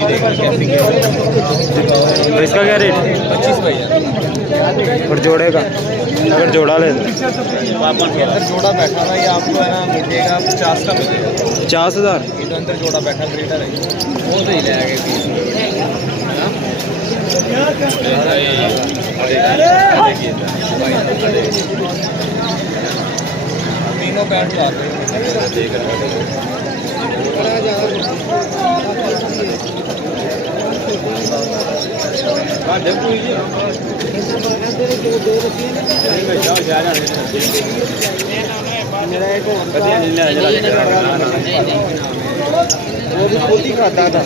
की देखेंगे। तो इसका क्या रेट? 25 भैया। और जोड़े का अगर जोड़ा ले तो पापा के अंदर जोड़ा बैठा हुआ, ये आपको है ना मिलेगा 50 का मिलेगा। 50,000। ये तो अंदर जोड़ा बैठा ग्रेटर है, वो सही ले आगे तीनों पैंट आते हैं। मेरा एक वो भी खुद ही खाता था।